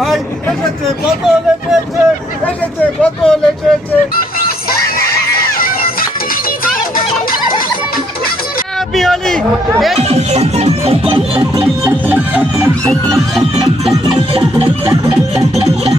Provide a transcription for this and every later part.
ভাই এসেছে বোতল এসেছে বোতল এসেছে। Happy Holi.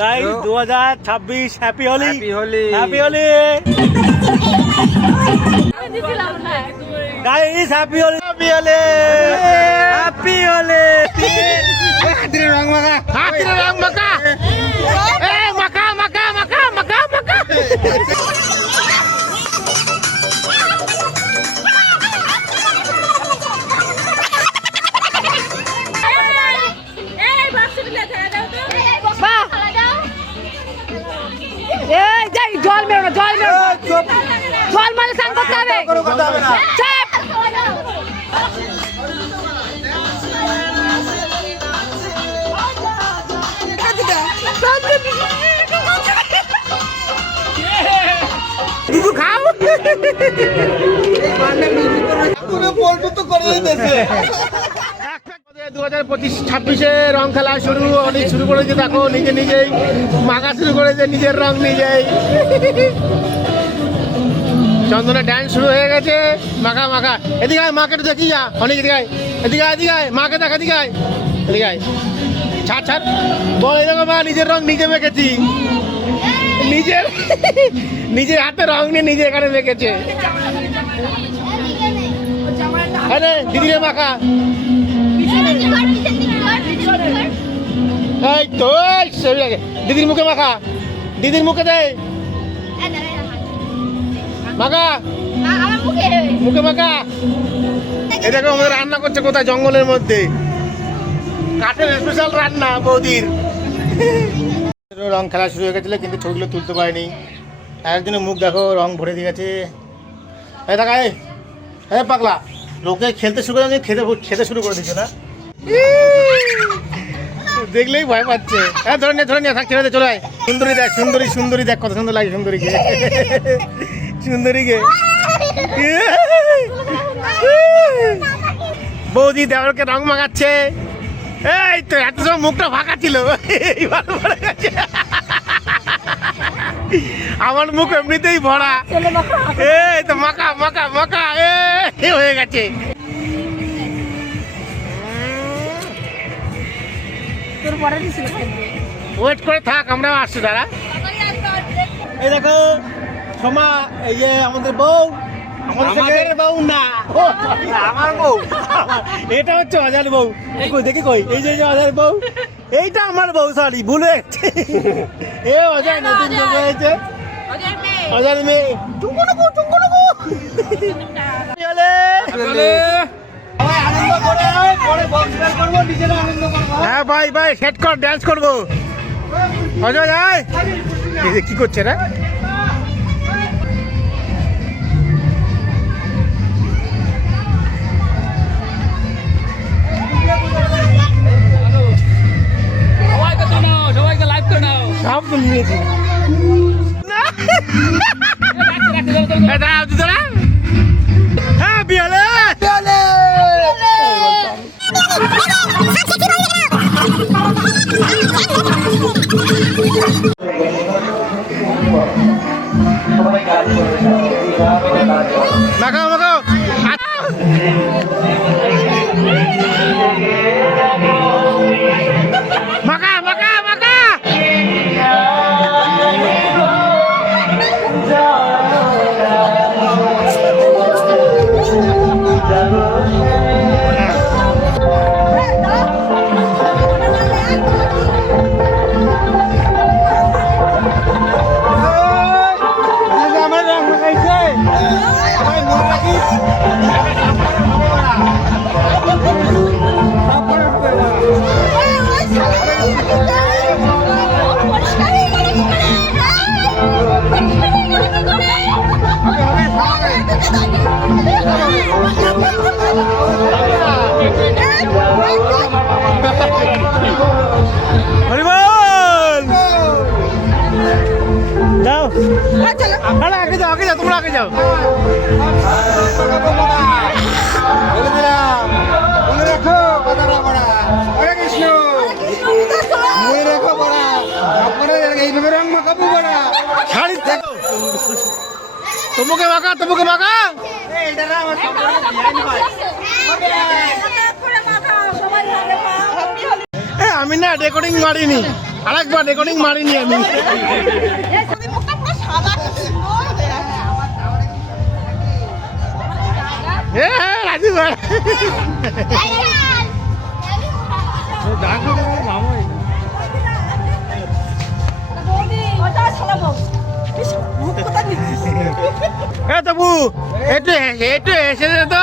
Guys 2026 happy Holi. Happy Holi. Happy Holi guys. Happy Holi. Happy Holi. Happy Holi. হাতির রং মাখা। হাতির রং মাখা। এ মাখা মাখা মাখা মাখা মাখা। জল মেরো না, জল মেরো না, জল মালে স্নান করতে হবে। দুধু খাও। 2025-26 রং খেলা শুরু করেছে। দেখো নিজে নিজেই মাখা শুরু করেছে, নিজের রং নিজেই। চন্দনা ড্যান্স শুরু হয়ে গেছে। মাখা মাখা। এদিকে আয়, মাকে দেখি যা। অনেক এদিকে আয়, এদিকে আয়, এদিকে আয়, মাকে দেখ, এদিকে আয়, এদিকে আয়। ছাড় ছাড় বল। এই দেখো মা, নিজের রং নিজে মেখেছি। নিজের হাতে রং নিয়ে নিজে এখানে মেখেছে। আরে দিদিরে মাখা। এই তো দিদির মুখে মাখা, দিদির মুখে দে মাখা, মুখে মাখা। এই দেখো আমাদের রান্না করছে কোথায়, জঙ্গলের মধ্যে। কাঠের স্পেশাল রান্না বৌদির। রং খেলা শুরু হয়ে গেছিল, কিন্তু ছবিগুলো তুলতে পারিনি। একজনের মুখ দেখো রং ভরে দিয়ে গেছে। এই দেখা, এই পাগলা, লোকে খেলতে শুরু করে খেতে শুরু করে দিচ্ছে না, দেখলেই ভয় পাচ্ছে। হ্যাঁ ধরে নিয়ে থাকছে। চলে আয়। সুন্দরী দেখ, সুন্দরী দেখ, কত সুন্দর লাগে সুন্দরীকে। বৌদি দেওয়ারকে রং মাখাচ্ছে। এই তো এত সময় মুখটা ফাঁকা ছিল, এইবার ভরে গেছে। আমার মুখ এমনিতেই ভরা। এই তো মাখা মাখা মাখা হয়ে গেছে। ওয়েট করে থাক, আমরা আসছি দাঁড়া। এই দেখো সোমা, এই যে আমাদের বউ। আমাদের বউ না, আমার বউ। এটা হচ্ছে অজার বউ। দেখি কই, এই যে অজার বউ, এইটা আমার বউ। সরি, ভুলে গেছে। এ অজয় নতুন যোগ হয়েছে, অজার মেয়ে। হ্যাঁ ভাই ভাই, সেট কর, ড্যান্স করবো। অজয় যায় কি করছে রে? সবাইকে লাইভ করে নাও। সব তো নিয়েছি। হ্যাঁ বিয়ালে মাখাও মাখাও। মাখা মাখা মাখা। আমার রং মাখাইছে। যাও আগে যাও, তোমরা আগে যাও। তোমাকে মাখা আমি না রেকর্ডিং মারিনি, আরেকবার রেকর্ডিং মারিনি আমি। রাজীব ভাই তবু একটু এসে দে তো।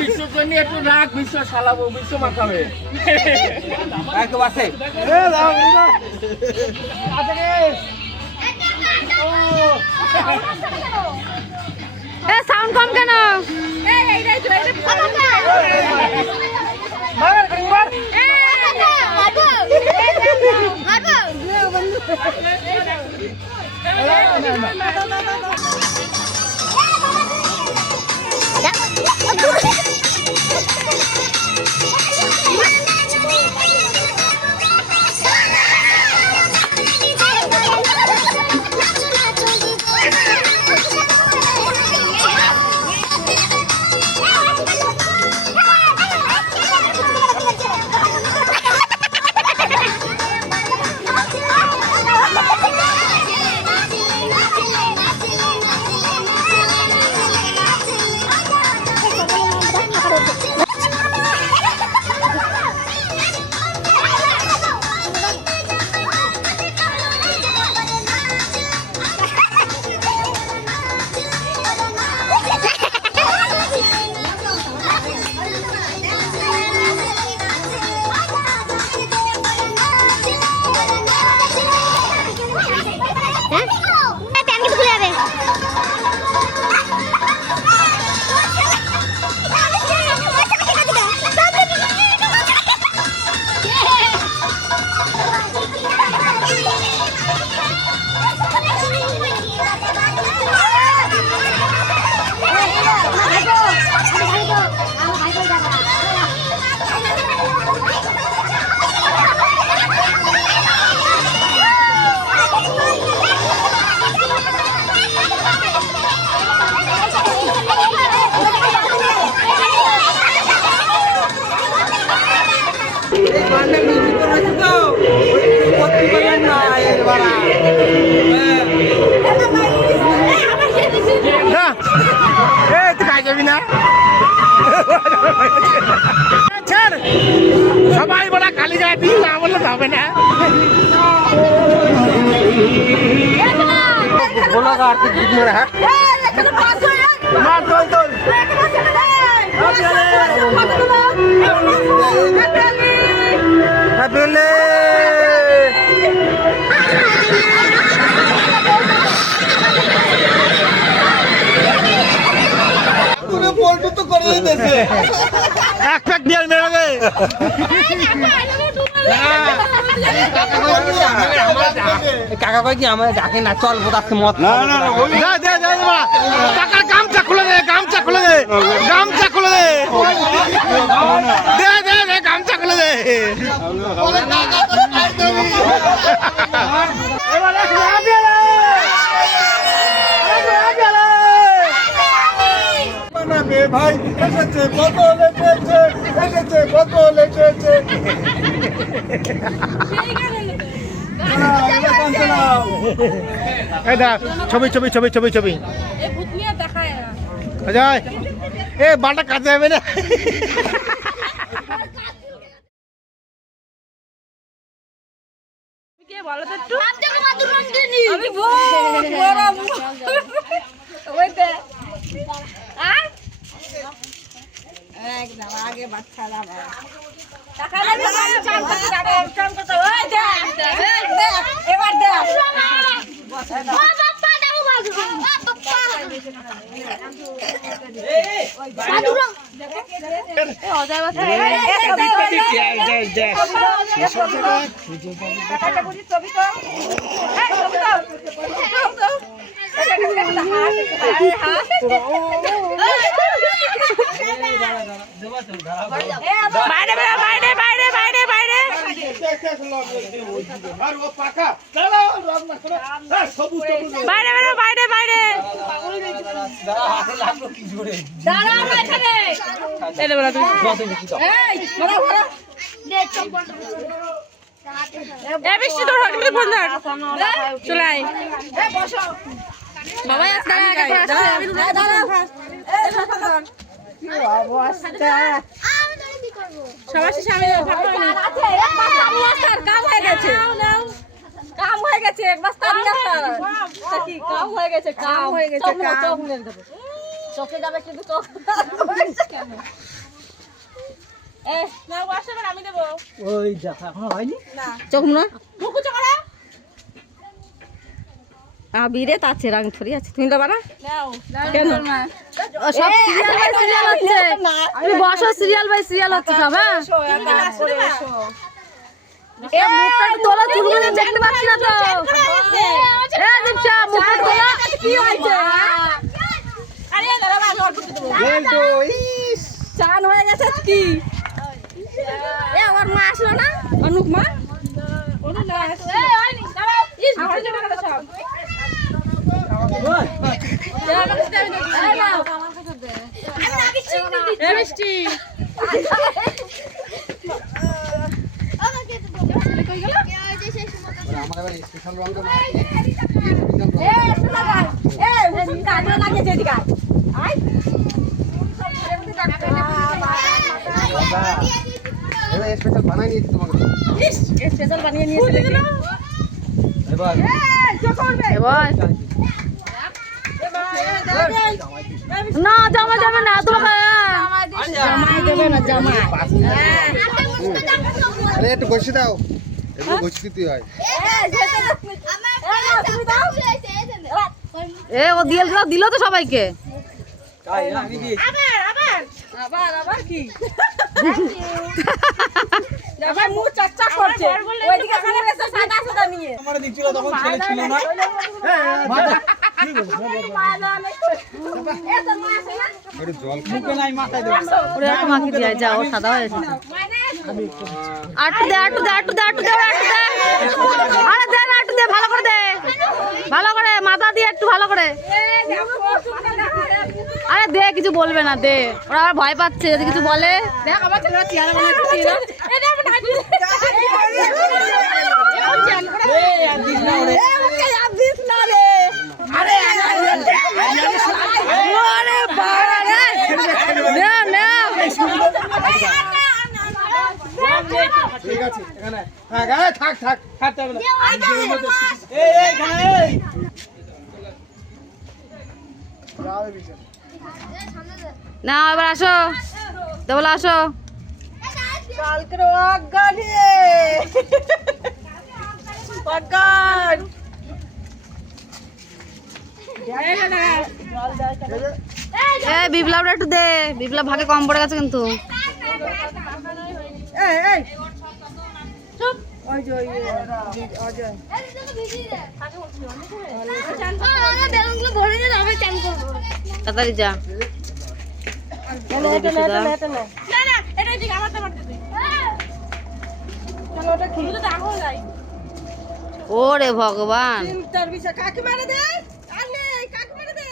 বিশ্বর জন্য একটু রাখ, বিশ্ব সালাবো, বিশ্ব মাখাবে। সাউন্ড কম কেন? সবাই বলা কালী যায় তুই না বললে হবে না। এক প্যাক বিয়ার মেরে দে। কাকা কয় কি আমার ডাকে না, চল বোঝাচ্ছে মত। দে, দে, দে, দে, বাড়া। কাকার গামছা খুলে দে, গামছা খুলে দে, গামছা খুলে দে। দে, দে, দে, গামছা খুলে দে। এবার এক লাফ দিয়ে দে। বানাবে ভাই, এসেছে বোতল এসেছে, এসেছে বোতল এসেছে। এই দেখ, ছবি ছবি ছবি ছবি ছবি অজয়, এ বাটা কাজে যাবে না। চোখে যাবে কিন্তু আমি দেবো ওই দেখা এখনো হয়নি। চোখ না বিরে তাছে রং থরি আছে তুমি দেবা না কেন সব সিরিয়াল হচ্ছে তুমি বসো সিরিয়াল বাই সিরিয়াল হচ্ছে সব হ্যাঁ মুখটা তোলা চুলগুলো দেখতে পাচ্ছি না তো এ দীপশা মুখটা তোলা কি হয়েছে আরে দাদা আমি অল্প দেব এই তো ইস চান হয়ে গেছে কি এ আমার মা আসলো না অনুপ মা ওনো না এই হয়নি দাঁড়াও ইস আমার জন্য কথা সব স্পেশাল বানাই নিয়েছি তোমাকে। স্পেশাল বানিয়ে নিয়েছে এবার না জামা যাবে না তোমাকে জামাই দেবে না জামাই আরে একটু বসে দাও, একটু বসে দিতে হয়। এ ও দিল তো সবাইকে তাই আমি দিয়েছি। আবার কি আবার মুখ চাকচাক করছে ওইদিকে খালি এসে সাদা সাদা নিয়ে আমার দিছিল তখন ছেলে ছিল না। একটু জল মুখে নাই মাথায় দেব। ওরে একটু মাখি দিয়ে যা ও সাদা হয়ে এসেছে আটু দে আরে দে না আটু দে ভালো করে দে ভালো করে মাথা দিয়ে একটু ভালো করে আরে দে কিছু বলবে না দে ওরা আবার ভয় পাচ্ছে যদি কিছু বলে দেখ আমার ছেলেরা চেহারা বানাচ্ছে ঠিক আছে, এখানে থাক থাক। খাতে হবে না। এই না এবার আসো দেবলা আসো কালকে অজ্ঞান এ বিপ্লবটা একটু দে, বিপ্লব ভাগে কম পড়ে গেছে কিন্তু। তাড়াতাড়ি যা। ওরে ভগবান। কাকে মেরে দে, কাকে মেরে দে।